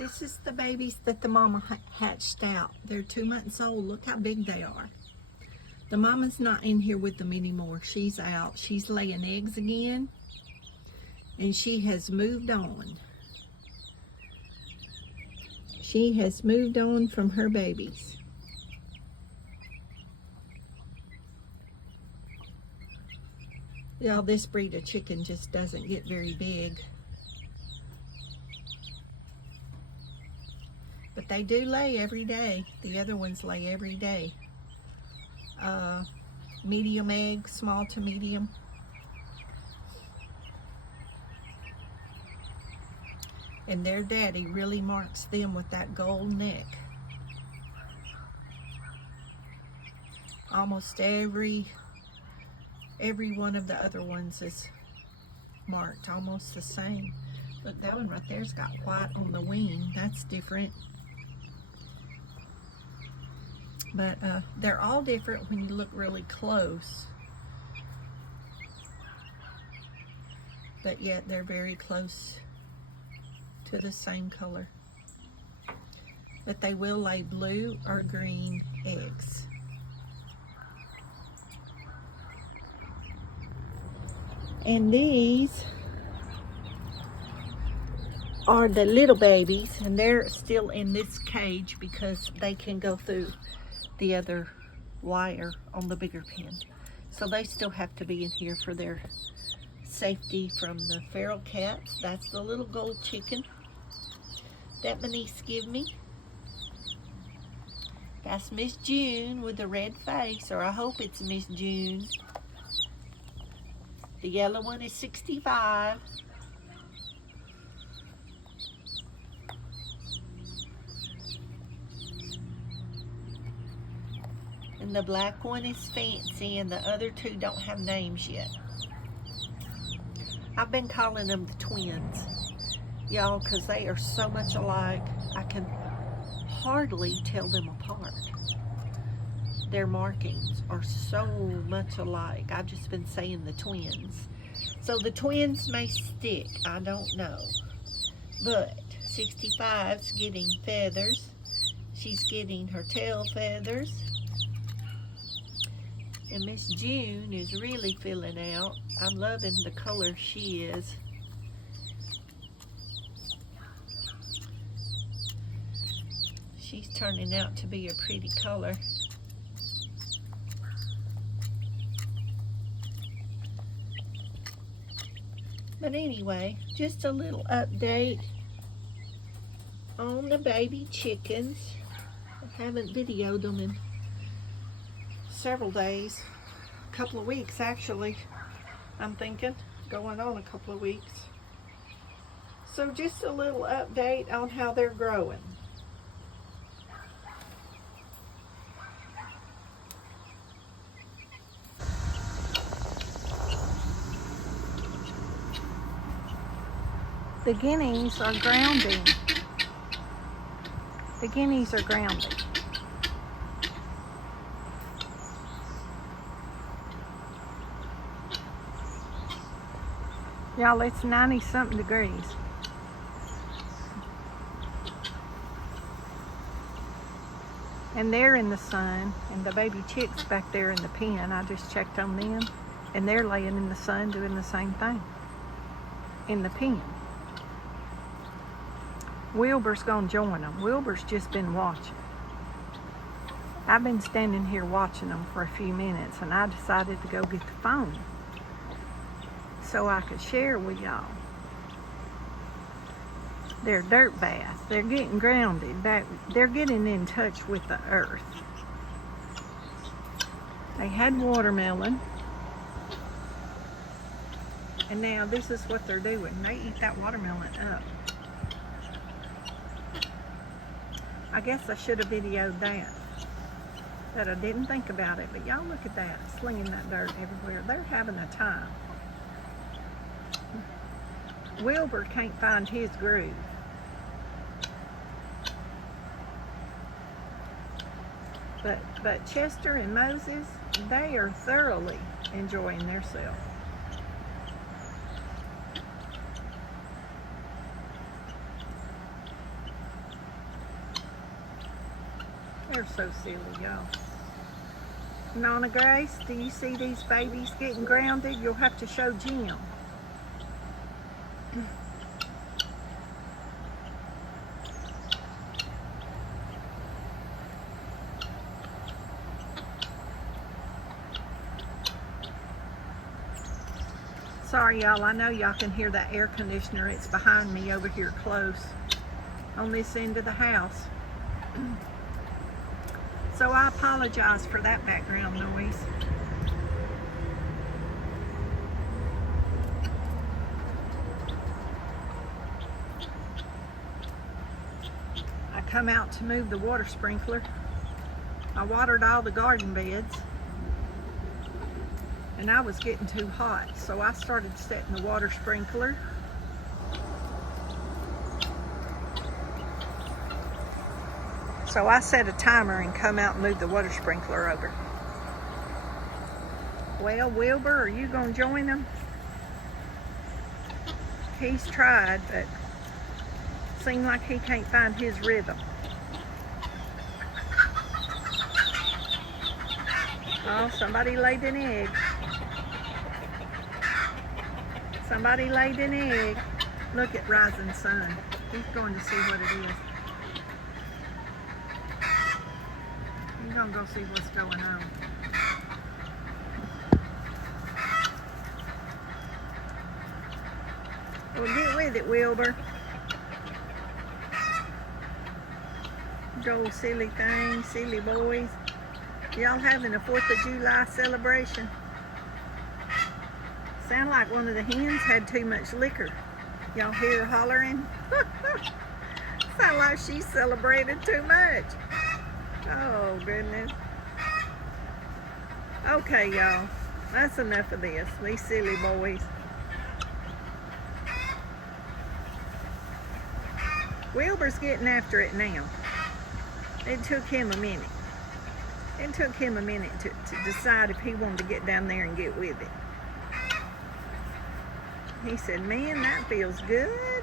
This is the babies that the mama hatched out. They're 2 months old. Look how big they are. The mama's not in here with them anymore. She's out. She's laying eggs again. And she has moved on. She has moved on from her babies. Y'all, this breed of chicken just doesn't get very big. But they do lay every day. The other ones lay every day. Medium egg, small to medium. And their daddy really marks them with that gold neck. Almost every one of the other ones is marked almost the same. Look, that one right there's got white on the wing. That's different. But they're all different when you look really close. But yet they're very close to the same color. But they will lay blue or green eggs. And these are the little babies, and they're still in this cage because they can go through the other wire on the bigger pen. So they still have to be in here for their safety from the feral cats. That's the little gold chicken that my niece gave me. That's Miss June with the red face, or I hope it's Miss June. The yellow one is 65. And the black one is Fancy, and the other two don't have names yet. I've been calling them the twins, y'all, because they are so much alike. I can hardly tell them apart. Their markings are so much alike. I've just been saying the twins. So the twins may stick, I don't know. But 65's getting feathers. She's getting her tail feathers. And Miss June is really filling out. I'm loving the color she is. She's turning out to be a pretty color. But anyway, just a little update on the baby chickens. I haven't videoed them in several days, a couple of weeks actually, I'm thinking, going on a couple of weeks. So just a little update on how they're growing. The guineas are grounding. The guineas are grounding. Y'all, it's 90-something degrees. And they're in the sun, and the baby chicks back there in the pen, I just checked on them, and they're laying in the sun doing the same thing in the pen. Wilbur's gonna join them. Wilbur's just been watching. I've been standing here watching them for a few minutes, and I decided to go get the phone so I could share with y'all. They're dirt baths. They're getting grounded back. They're getting in touch with the earth. They had watermelon, and now this is what they're doing. They eat that watermelon up. I guess I should have videoed that, but I didn't think about it. But y'all look at that, slinging that dirt everywhere. They're having a time. Wilbur can't find his groove. But Chester and Moses, they are thoroughly enjoying themselves. are so silly, y'all. Nona Grace, do you see these babies getting grounded? You'll have to show Jim. Sorry, y'all. I know y'all can hear that air conditioner. It's behind me over here close on this end of the house. So I apologize for that background noise. I come out to move the water sprinkler. I watered all the garden beds, and I was getting too hot, so I started setting the water sprinkler. So I set a timer and come out and move the water sprinkler over. Well, Wilbur, are you gonna join them? He's tried, but seems like he can't find his rhythm. Oh, somebody laid an egg. Somebody laid an egg. Look at Rising Sun. He's going to see what it is. He's gonna go see what's going on. Well, get with it, Wilbur. Go silly thing, silly boys. Y'all having a 4th of July celebration? Sound like one of the hens had too much liquor. Y'all hear her hollering? Sound like she celebrated too much. Oh, goodness. Okay, y'all. That's enough of this. These silly boys. Wilbur's getting after it now. It took him a minute. It took him a minute to decide if he wanted to get down there and get with it. He said, man, that feels good.